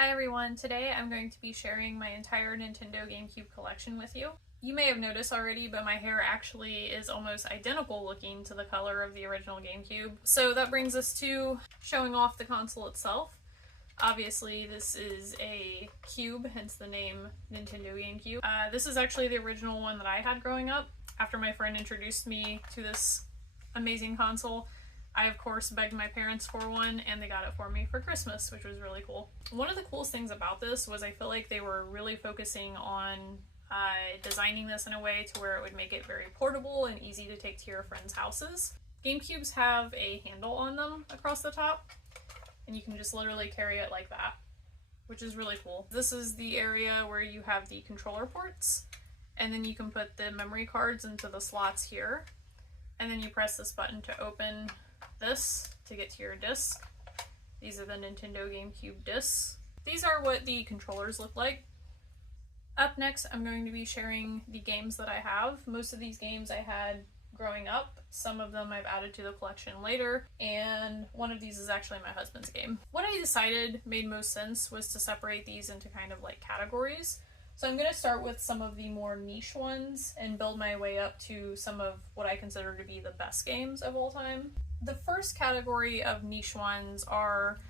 Hi everyone, today I'm going to be sharing my entire Nintendo GameCube collection with you. You may have noticed already, but my hair actually is almost identical looking to the color of the original GameCube. So that brings us to showing off the console itself. Obviously this is a cube, hence the name Nintendo GameCube. This is actually the original one that I had growing up. After my friend introduced me to this amazing console, I of course begged my parents for one and they got it for me for Christmas, which was really cool. One of the coolest things about this was I feel like they were really focusing on designing this in a way to where it would make it very portable and easy to take to your friends' houses. GameCubes have a handle on them across the top and you can just literally carry it like that, which is really cool. This is the area where you have the controller ports and then you can put the memory cards into the slots here and then you press this button to open this to get to your disc. These are the Nintendo GameCube discs. These are what the controllers look like. Up next, I'm going to be sharing the games that I have. Most of these games I had growing up. Some of them I've added to the collection later, and one of these is actually my husband's game. What I decided made most sense was to separate these into kind of like categories. So I'm going to start with some of the more niche ones and build my way up to some of what I consider to be the best games of all time. The first category of niche ones are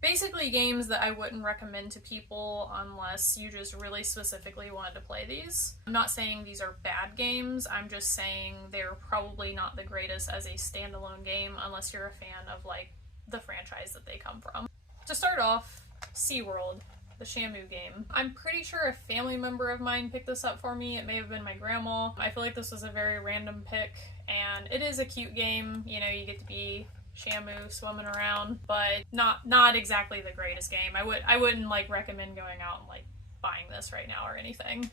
basically games that I wouldn't recommend to people unless you just really specifically wanted to play these. I'm not saying these are bad games, I'm just saying they're probably not the greatest as a standalone game unless you're a fan of like the franchise that they come from. To start off, SeaWorld, the Shamu game. I'm pretty sure a family member of mine picked this up for me. It may have been my grandma. I feel like this was a very random pick and it is a cute game. You know, you get to be Shamu swimming around, but not exactly the greatest game. I wouldn't like recommend going out and like buying this right now or anything.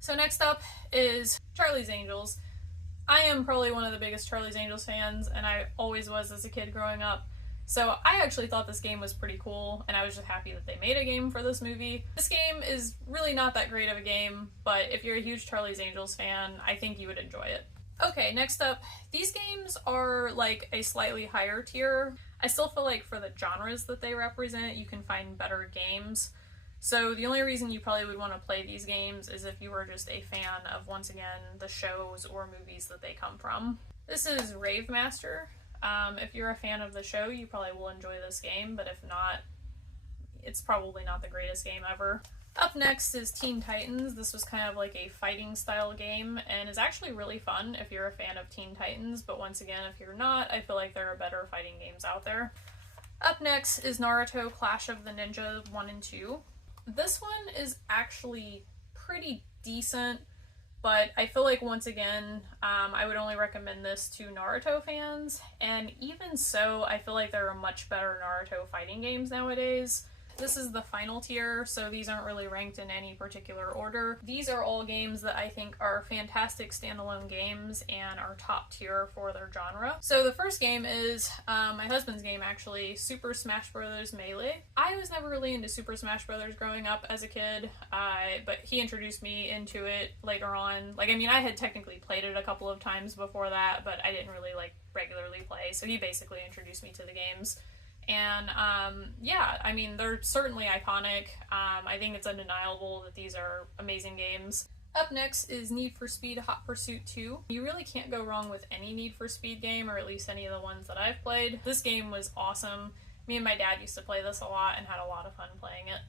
So next up is Charlie's Angels. I am probably one of the biggest Charlie's Angels fans and I always was as a kid growing up. So I actually thought this game was pretty cool and I was just happy that they made a game for this movie. This game is really not that great of a game, but if you're a huge Charlie's Angels fan, I think you would enjoy it. Okay, next up, these games are like a slightly higher tier. I still feel like for the genres that they represent, you can find better games. So the only reason you probably would want to play these games is if you were just a fan of, once again, the shows or movies that they come from. This is Rave Master. If you're a fan of the show, you probably will enjoy this game, but if not, it's probably not the greatest game ever. Up next is Teen Titans. This was kind of like a fighting style game and is actually really fun if you're a fan of Teen Titans, but once again, if you're not, I feel like there are better fighting games out there. Up next is Naruto Clash of the Ninja 1 and 2. This one is actually pretty decent, but I feel like once again, I would only recommend this to Naruto fans, and even so, I feel like there are much better Naruto fighting games nowadays. This is the final tier, so these aren't really ranked in any particular order. These are all games that I think are fantastic standalone games and are top tier for their genre. So the first game is my husband's game actually, Super Smash Bros. Melee. I was never really into Super Smash Bros. Growing up as a kid, but he introduced me into it later on. Like, I mean, I had technically played it a couple of times before that, but I didn't really like regularly play, so he basically introduced me to the games. And yeah, I mean, they're certainly iconic. I think it's undeniable that these are amazing games. Up next is Need for Speed Hot Pursuit 2. You really can't go wrong with any Need for Speed game, or at least any of the ones that I've played. This game was awesome. Me and my dad used to play this a lot and had a lot of fun playing it.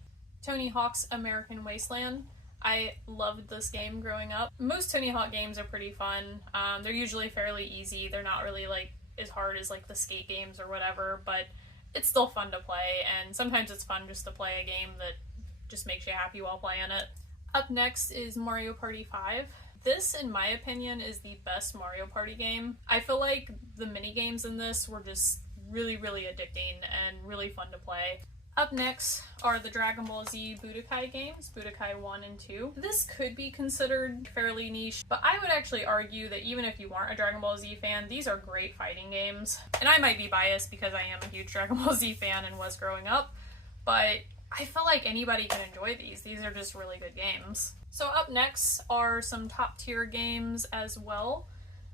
Tony Hawk's American Wasteland. I loved this game growing up. Most Tony Hawk games are pretty fun. They're usually fairly easy. They're not really like as hard as like the skate games or whatever, but it's still fun to play, and sometimes it's fun just to play a game that just makes you happy while playing it. Up next is Mario Party 5. This, in my opinion, is the best Mario Party game. I feel like the mini games in this were just really, really addicting and really fun to play. Up next are the Dragon Ball Z Budokai games, Budokai 1 and 2. This could be considered fairly niche, but I would actually argue that even if you aren't a Dragon Ball Z fan, these are great fighting games. And I might be biased because I am a huge Dragon Ball Z fan and was growing up, but I feel like anybody can enjoy these. These are just really good games. So up next are some top tier games as well.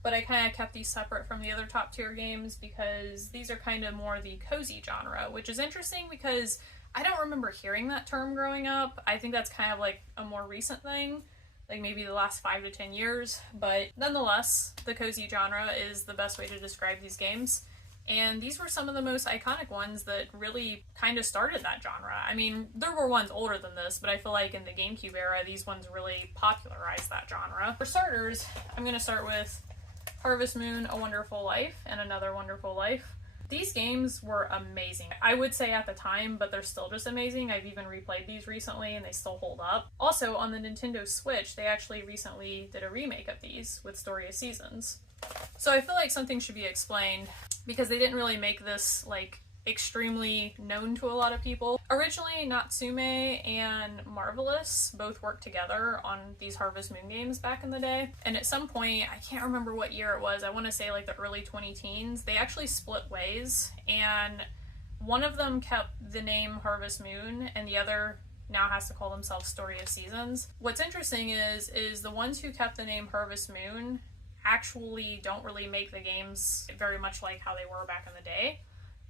but I kind of kept these separate from the other top tier games because these are kind of more the cozy genre, which is interesting because I don't remember hearing that term growing up. I think that's kind of like a more recent thing, like maybe the last 5 to 10 years, but nonetheless, the cozy genre is the best way to describe these games. And these were some of the most iconic ones that really kind of started that genre. I mean, there were ones older than this, but I feel like in the GameCube era, these ones really popularized that genre. For starters, I'm going to start with Harvest Moon, A Wonderful Life, and Another Wonderful Life. These games were amazing. I would say at the time, but they're still just amazing. I've even replayed these recently and they still hold up. Also, on the Nintendo Switch, they actually recently did a remake of these with Story of Seasons. So I feel like something should be explained because they didn't really make this like extremely known to a lot of people. Originally, Natsume and Marvelous both worked together on these Harvest Moon games back in the day. And at some point, I can't remember what year it was, I want to say like the early 2010s, they actually split ways, and one of them kept the name Harvest Moon and the other now has to call themselves Story of Seasons. What's interesting is the ones who kept the name Harvest Moon actually don't really make the games very much like how they were back in the day.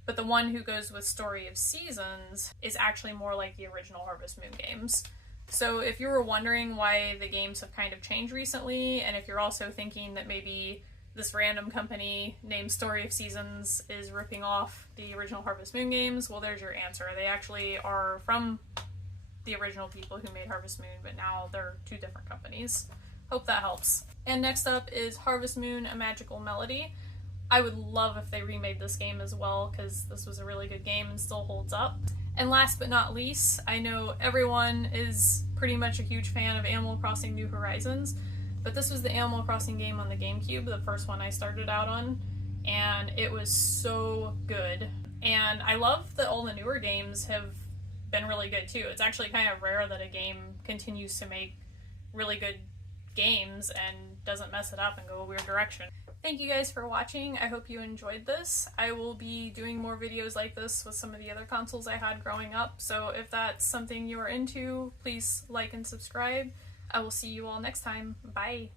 But the one who goes with Story of Seasons is actually more like the original Harvest Moon games. So if you were wondering why the games have kind of changed recently, and if you're also thinking that maybe this random company named Story of Seasons is ripping off the original Harvest Moon games, well, there's your answer. They actually are from the original people who made Harvest Moon, but now they're two different companies. Hope that helps. And next up is Harvest Moon, A Magical Melody. I would love if they remade this game as well, because this was a really good game and still holds up. And last but not least, I know everyone is pretty much a huge fan of Animal Crossing New Horizons, but this was the Animal Crossing game on the GameCube, the first one I started out on, and it was so good. And I love that all the newer games have been really good too. It's actually kind of rare that a game continues to make really good games and doesn't mess it up and go a weird direction. Thank you guys for watching. I hope you enjoyed this. I will be doing more videos like this with some of the other consoles I had growing up, so if that's something you are into, please like and subscribe. I will see you all next time. Bye!